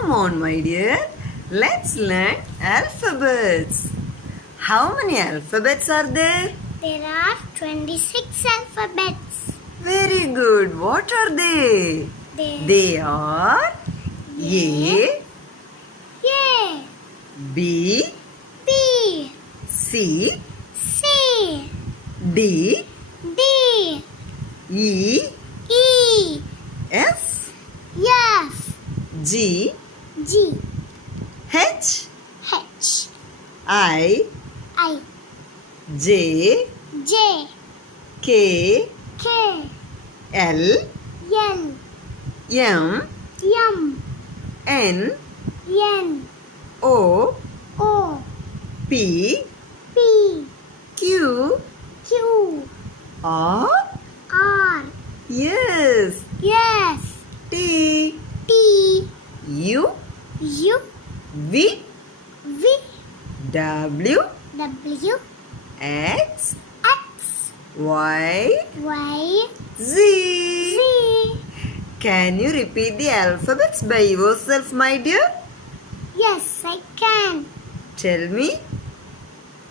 Come on, my dear. Let's learn alphabets. How many alphabets are there? There are 26 alphabets. Very good. What are they? They are A, A, B, B, C, C, D, D, E, E, F, F, G, G, H, H, I, I, J, J, K, K, L, L, M, M, N, N, O, O, P, P, Q, Q, R, R, S, S, T, T, U, U, V, V, W, W, X, X, Y, Y, Z. Z. Can you repeat the alphabets by yourself, my dear? Yes, I can. Tell me.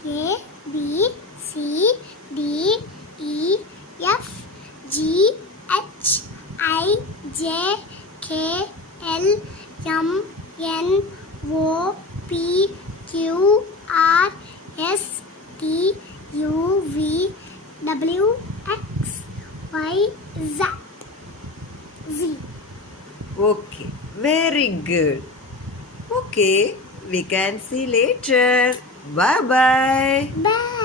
A, B, C, D, E, F, G, H, I, J, K, L, M, N, O, P, Q, R, S, T, U, V, W, X, Y, Z. Z. Okay, very good. Okay, we can see later. Bye bye. Bye.